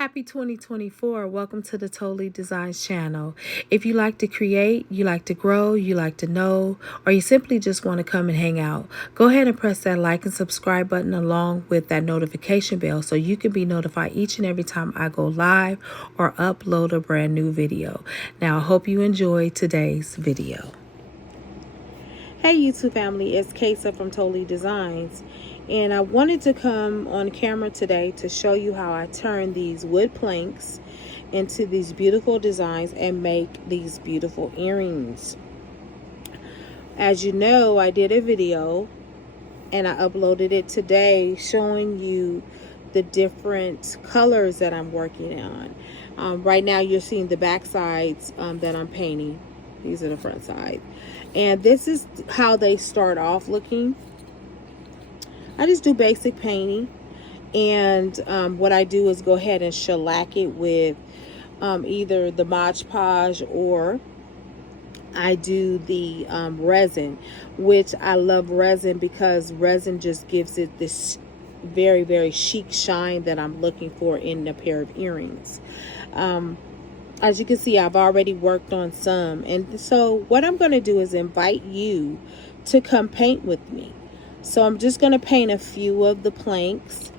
Happy 2024. Welcome to the Totally Designs channel. If you like to create, you like to grow, you like to know, or you simply just want to come and hang out, go ahead and press that like and subscribe button along with that notification bell so you can be notified each and every time I go live or upload a brand new video. Now, I hope you enjoy today's video. Hey YouTube family, it's Kesa from Totally Designs, and I wanted to come on camera today to show you how I turn these wood planks into these beautiful designs and make these beautiful earrings. As you know, I did a video and I uploaded it today showing you the different colors that I'm working on. Right now you're seeing the back sides that I'm painting. These are the front sides. And this is how they start off looking. I just do basic painting. And what I do is go ahead and shellac it with either the Mod Podge or I do the resin, which I love resin because resin just gives it this very, very chic shine that I'm looking for in a pair of earrings. As you can see, I've already worked on some. And so what I'm going to do is invite you to come paint with me. So I'm just going to paint a few of the planks.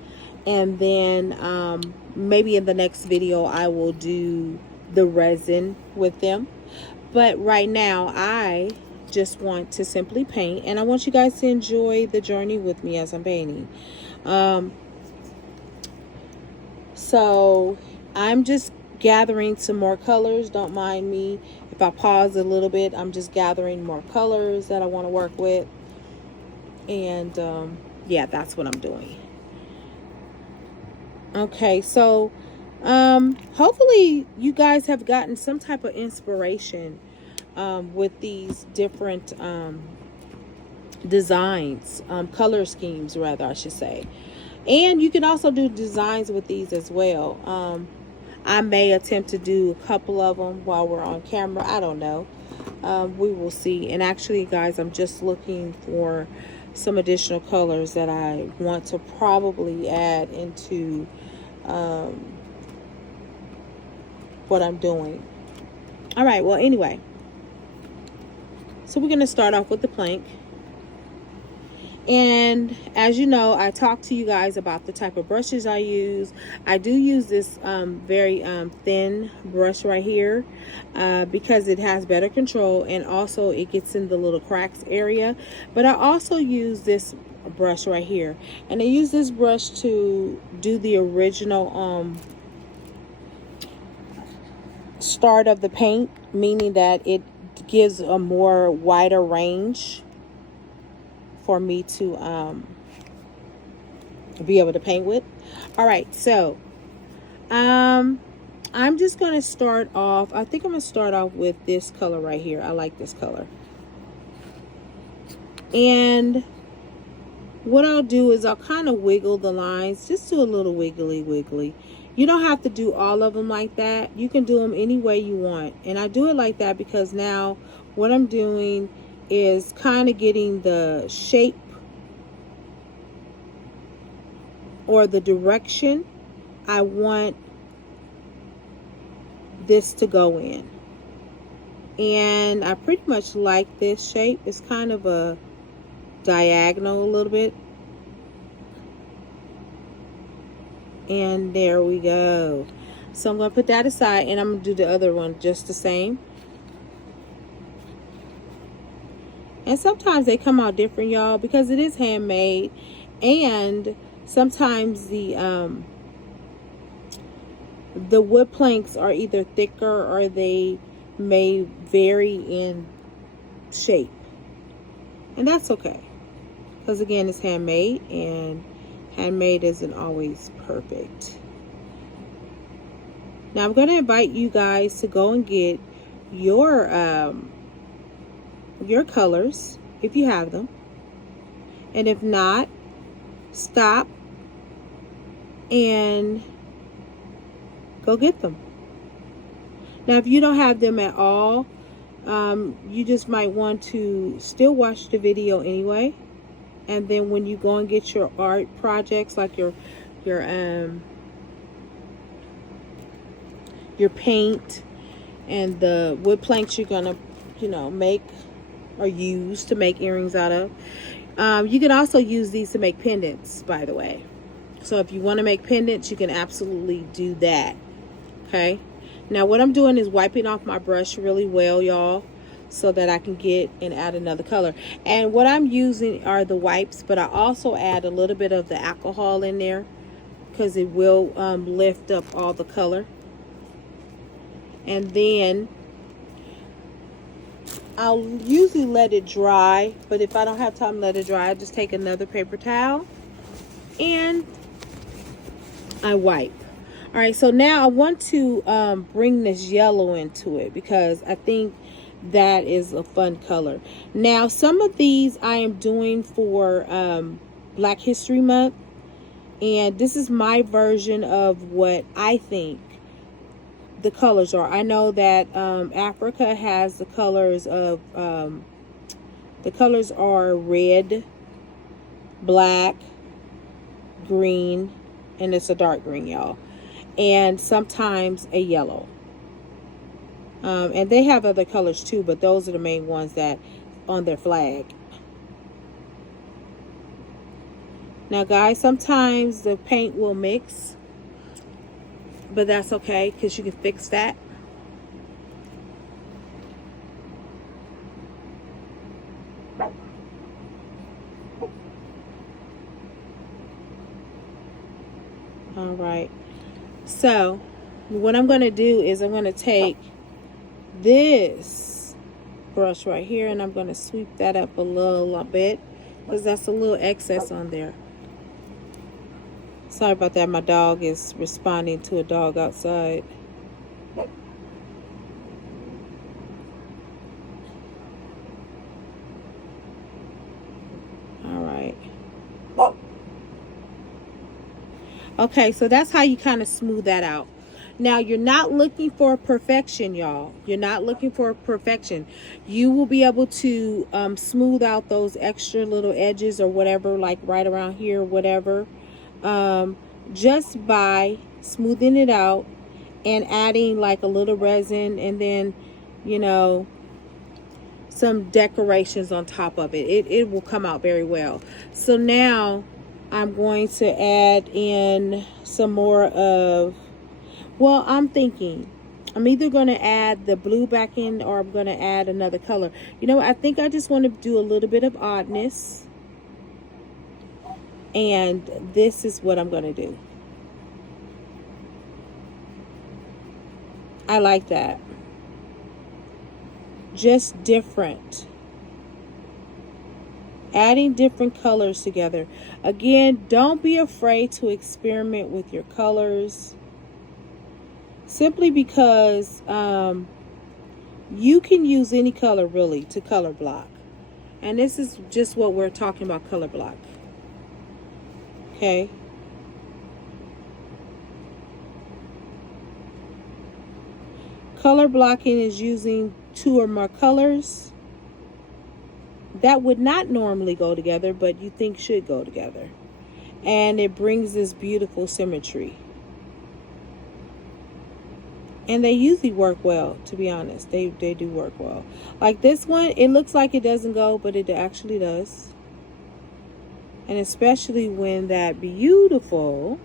And then maybe in the next video, I will do the resin with them. But right now, I just want to simply paint. And I want you guys to enjoy the journey with me as I'm painting. So I'm just gathering some more colors. Don't mind me if I pause a little bit. I'm just gathering more colors that I want to work with, and yeah, that's what I'm doing. Okay, so hopefully you guys have gotten some type of inspiration with these different designs, color schemes rather, I should say. And you can also do designs with these as well. I may attempt to do a couple of them while we're on camera. I don't know. We will see. And actually, guys, I'm just looking for some additional colors that I want to probably add into what I'm doing. All right. Well, anyway. So we're going to start off with the plank. And as you know, I talked to you guys about the type of brushes I use. I do use this very thin brush right here because it has better control, and also it gets in the little cracks area. But I also use this brush right here, and I use this brush to do the original start of the paint, meaning that it gives a more wider range for me to be able to paint with. All right, so I'm just going to start off. I think I'm going to start off with this color right here. I like this color. And what I'll do is I'll kind of wiggle the lines. Just do a little wiggly. You don't have to do all of them like that. You can do them any way you want. And I do it like that because now what I'm doing is kind of getting the shape or the direction I want this to go in. And I pretty much like this shape. It's kind of a diagonal a little bit. And there we go. So I'm going to put that aside, and I'm going to do the other one just the same. And sometimes they come out different, y'all, because it is handmade. And sometimes the wood planks are either thicker or they may vary in shape. And that's okay. Because again, it's handmade, and handmade isn't always perfect. Now I'm going to invite you guys to go and get your colors if you have them, and if not, stop and go get them. Now if you don't have them at all, you just might want to still watch the video anyway, and then when you go and get your art projects, like your your paint and the wood planks you're gonna, you know, make or use to make earrings out of. You can also use these to make pendants, by the way. So if you want to make pendants, you can absolutely do that. Okay. Now what I'm doing is wiping off my brush really well, y'all, so that I can get and add another color. And what I'm using are the wipes, but I also add a little bit of the alcohol in there because it will lift up all the color. And then I'll usually let it dry, but if I don't have time to let it dry, I just take another paper towel and I wipe. All right, so now I want to bring this yellow into it because I think that is a fun color. Now, some of these I am doing for Black History Month, and this is my version of what I think the colors are. I know that Africa has the colors of the colors are red, black, green, and it's a dark green, y'all, and sometimes a yellow. And they have other colors too, but those are the main ones that on their flag. Now guys, sometimes the paint will mix, but that's okay because you can fix that. All right, so what I'm going to do is I'm going to take this brush right here and I'm going to sweep that up a little bit because that's a little excess on there. Sorry about that, my dog is responding to a dog outside. All right. Okay, so that's how you kind of smooth that out. Now, you're not looking for perfection, y'all. You're not looking for perfection. You will be able to smooth out those extra little edges or whatever, like right around here, whatever, just by smoothing it out and adding like a little resin and then, you know, some decorations on top of it. It will come out very well. So now I'm going to add in some more of, well, I'm thinking I'm either going to add the blue back in or I'm going to add another color. You know, I think I just want to do a little bit of oddness. And this is what I'm going to do. I like that. Just different. Adding different colors together. Again, don't be afraid to experiment with your colors. Simply because you can use any color really to color block. And this is just what we're talking about, color block. Okay. Color blocking is using 2 or more colors that would not normally go together, but you think should go together. And it brings this beautiful symmetry. And they usually work well, to be honest. They do work well. Like this one, it looks like it doesn't go, but it actually does. And especially when that beautiful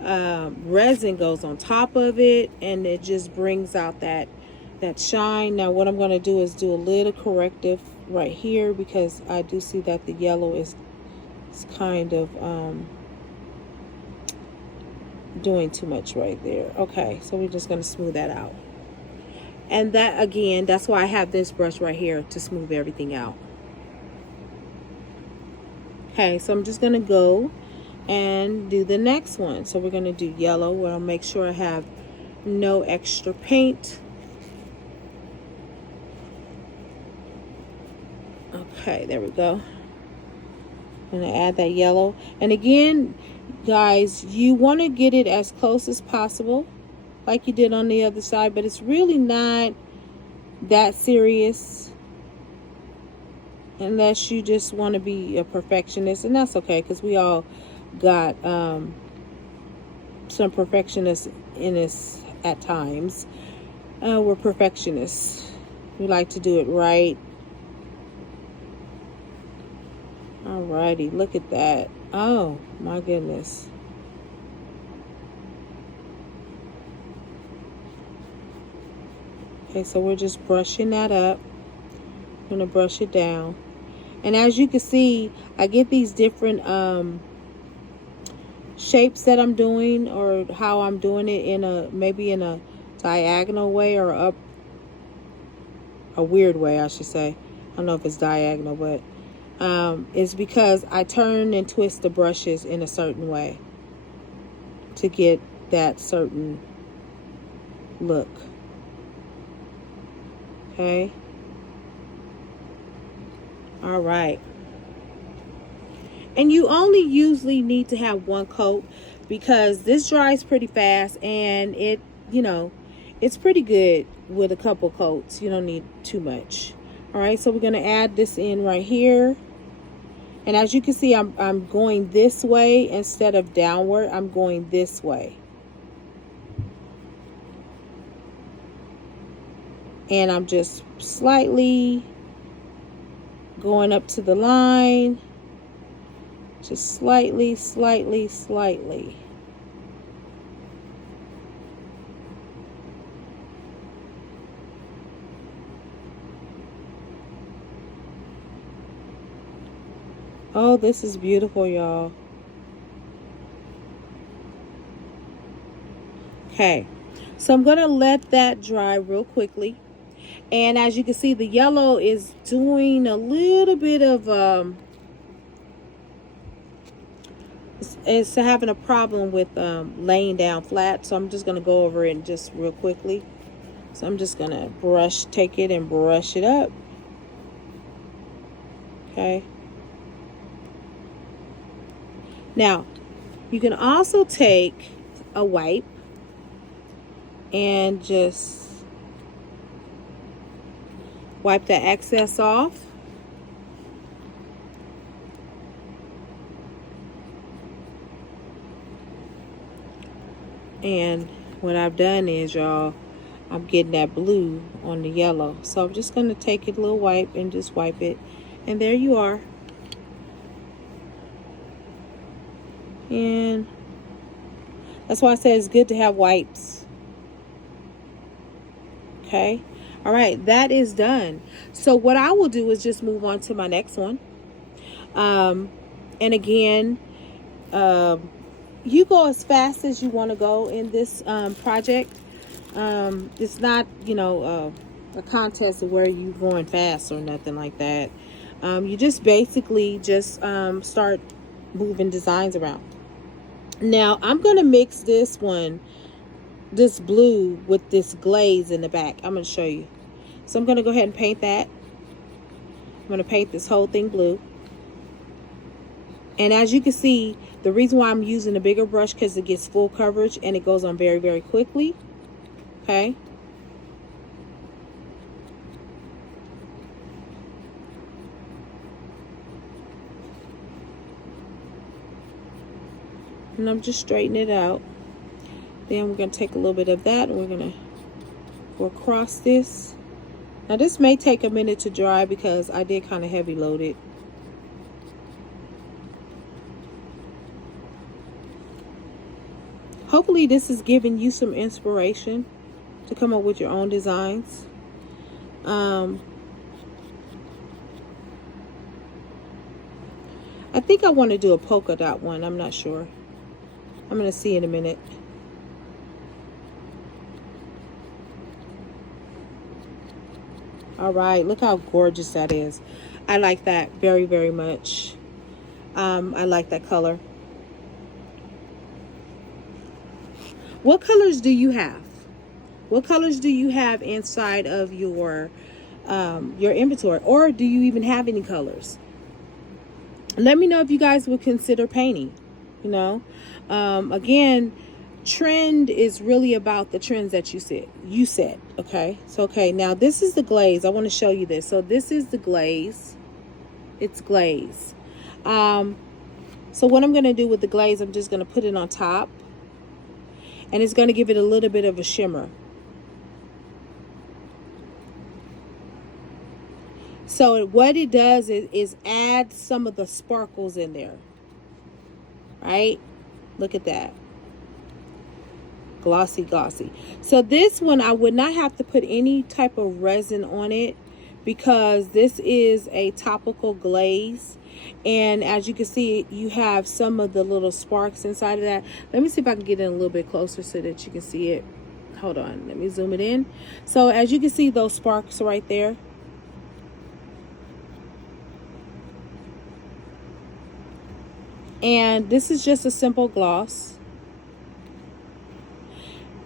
resin goes on top of it, and it just brings out that shine. Now what I'm going to do is do a little corrective right here because I do see that the yellow is kind of doing too much right there. Okay, so we're just going to smooth that out. And that, again, that's why I have this brush right here to smooth everything out. Okay, so I'm just going to go and do the next one. So we're going to do yellow, where I'll make sure I have no extra paint. Okay, there we go. I'm going to add that yellow. And again, guys, you want to get it as close as possible, like you did on the other side, but it's really not that serious unless you just want to be a perfectionist, and that's okay because we all got some perfectionists in us at times. We're perfectionists. We like to do it right. Alrighty, look at that. Oh my goodness. Okay, so we're just brushing that up. I'm gonna brush it down. And as you can see, I get these different shapes that I'm doing, or how I'm doing it in a, maybe in a diagonal way, or up a weird way, I should say. I don't know if it's diagonal, but it's because I turn and twist the brushes in a certain way to get that certain look. Okay. All right. And you only usually need to have one coat, because this dries pretty fast, and it, you know, it's pretty good with a couple coats. You don't need too much. All right, so we're going to add this in right here. And as you can see, I'm going this way instead of downward. I'm going this way. And I'm just slightly going up to the line. Just slightly, slightly, slightly. Oh, this is beautiful, y'all. Okay, so I'm going to let that dry real quickly. And as you can see, the yellow is doing a little bit of, it's having a problem with laying down flat. So I'm just going to go over it just real quickly. So I'm just going to take it and brush it up. Okay. Now, you can also take a wipe and just wipe the excess off. And what I've done is, y'all, I'm getting that blue on the yellow. So I'm just going to take a little wipe and just wipe it. And there you are. And that's why I said it's good to have wipes. Okay. All right. That is done. So what I will do is just move on to my next one. And again, you go as fast as you want to go in this project. It's not, you know, a contest where you're going fast or nothing like that. You just basically just start moving designs around. Now I'm going to mix this blue with this glaze in the back. I'm going to show you. So I'm going to go ahead and paint that. I'm going to paint this whole thing blue. And as you can see, the reason why I'm using a bigger brush, because it gets full coverage and it goes on very, very quickly. Okay. And I'm just straightening it out. Then we're going to take a little bit of that and we're going to go across this. Now this may take a minute to dry because I did kind of heavy load it. Hopefully this is giving you some inspiration to come up with your own designs. I think I want to do a polka dot one. I'm not sure. I'm going to see in a minute. All right, look how gorgeous that is. I like that very, very much. I like that color. What colors do you have? What colors do you have inside of your inventory? Or do you even have any colors? Let me know if you guys would consider painting. You know, again, trend is really about the trends that you set. Okay, so okay, now this is the glaze. I want to show you this. So this is the glaze. It's glaze. So what I'm going to do with the glaze, I'm just going to put it on top. and it's going to give it a little bit of a shimmer. So what it does is add some of the sparkles in there, right? Look at that. Glossy, glossy. So this one, I would not have to put any type of resin on it because this is a topical glaze. And as you can see, you have some of the little sparks inside of that. Let me see if I can get in a little bit closer so that you can see it. Hold on, let me zoom it in. So as you can see, those sparks right there. And this is just a simple gloss.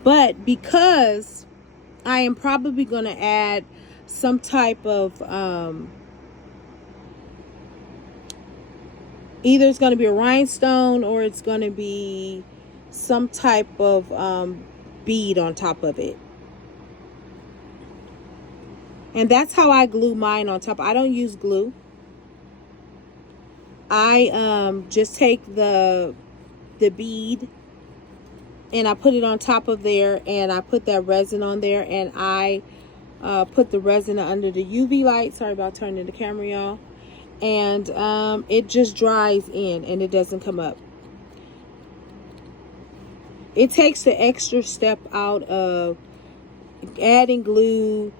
But because I am probably going to add some type of, either it's going to be a rhinestone or it's going to be some type of bead on top of it. And that's how I glue mine on top. I don't use glue. I just take the bead and I put it on top of there, and I put that resin on there, and I put the resin under the UV light. Sorry about turning the camera, y'all. And it just dries in and it doesn't come up. It takes the extra step out of adding glue,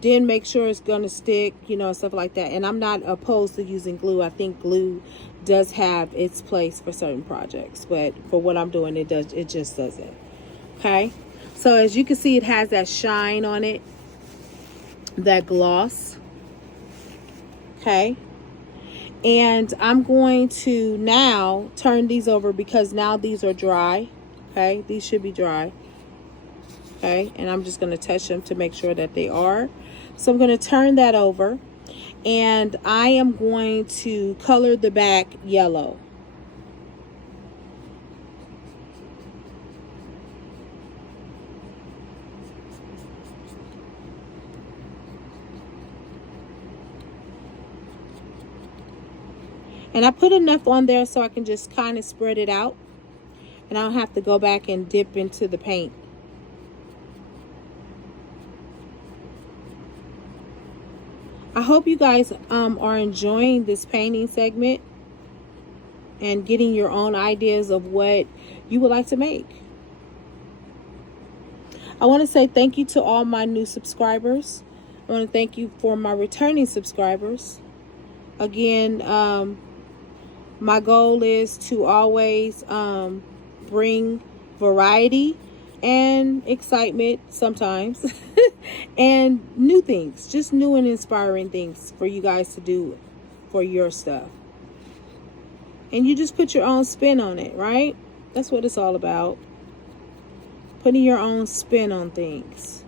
then make sure it's going to stick, you know, stuff like that. And I'm not opposed to using glue. I think glue does have its place for certain projects, but for what I'm doing, it just doesn't. Okay, so as you can see, it has that shine on it, that gloss. Okay, and I'm going to now turn these over because now these are dry. Okay, these should be dry. Okay, and I'm just going to touch them to make sure that they are. So I'm going to turn that over, and I am going to color the back yellow. And I put enough on there so I can just kind of spread it out, and I don't have to go back and dip into the paint. I hope you guys are enjoying this painting segment and getting your own ideas of what you would like to make. I want to say thank you to all my new subscribers. I want to thank you for my returning subscribers. Again, my goal is to always bring variety and excitement sometimes and new things, just new and inspiring things for you guys to do for your stuff. And you just put your own spin on it, right? That's what it's all about. Putting your own spin on things.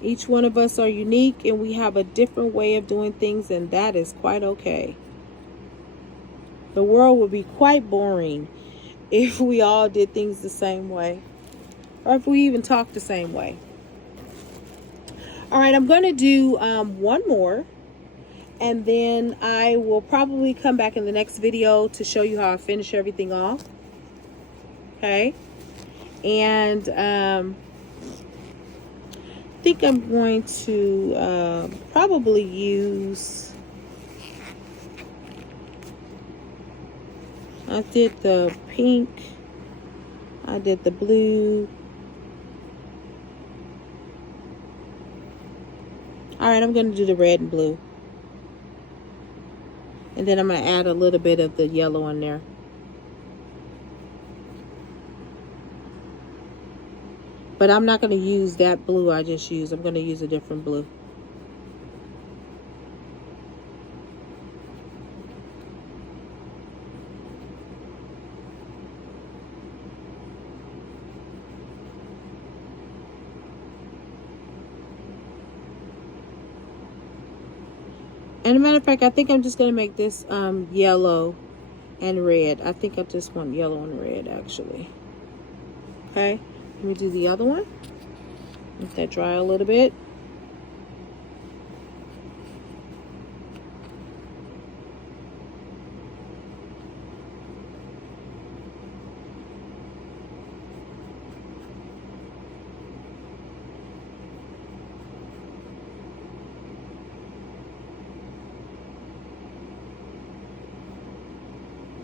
Each one of us are unique and we have a different way of doing things, and that is quite okay. The world would be quite boring if we all did things the same way, or if we even talk the same way. All right, I'm going to do one more, and then I will probably come back in the next video to show you how I finish everything off. Okay, and I think I'm going to probably use, I did the pink, I did the blue. All right, I'm going to do the red and blue. And then I'm going to add a little bit of the yellow on there. But I'm not going to use that blue I just used. I'm going to use a different blue. And a matter of fact, I think I'm just going to make this yellow and red. I think I just want yellow and red, actually. Okay, let me do the other one. Let that dry a little bit.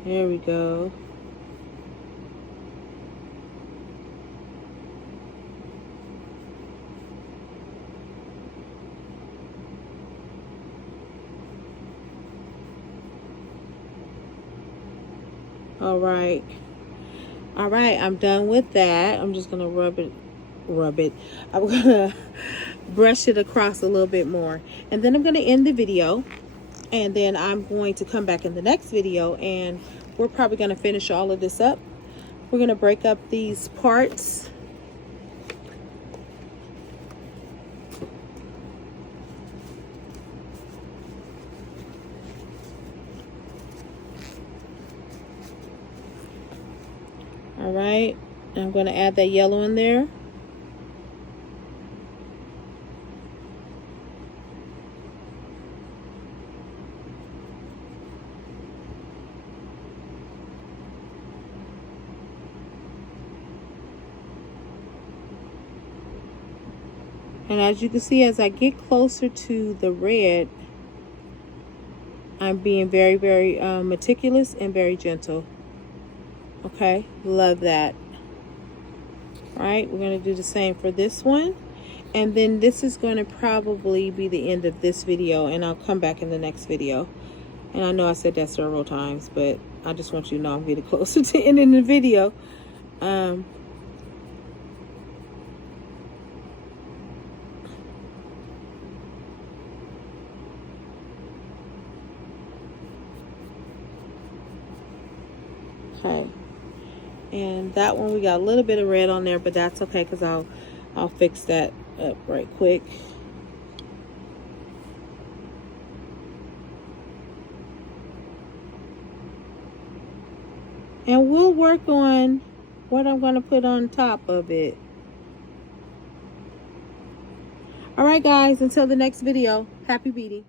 There we go. All right, I'm done with that. I'm just gonna rub it. I'm gonna brush it across a little bit more, and then I'm gonna end the video, and then I'm going to come back in the next video, and we're probably gonna finish all of this up. We're gonna break up these parts. All right, I'm going to add that yellow in there. And as you can see, as I get closer to the red, I'm being very, very meticulous and very gentle. Okay, love that. All right, we're going to do the same for this one. And then this is going to probably be the end of this video, and I'll come back in the next video. And I know I said that several times, but I just want you to know I'm getting closer to ending the video. Okay, and that one we got a little bit of red on there, but that's okay because I'll fix that up right quick. And we'll work on what I'm going to put on top of it. All right, guys, until the next video, happy beading.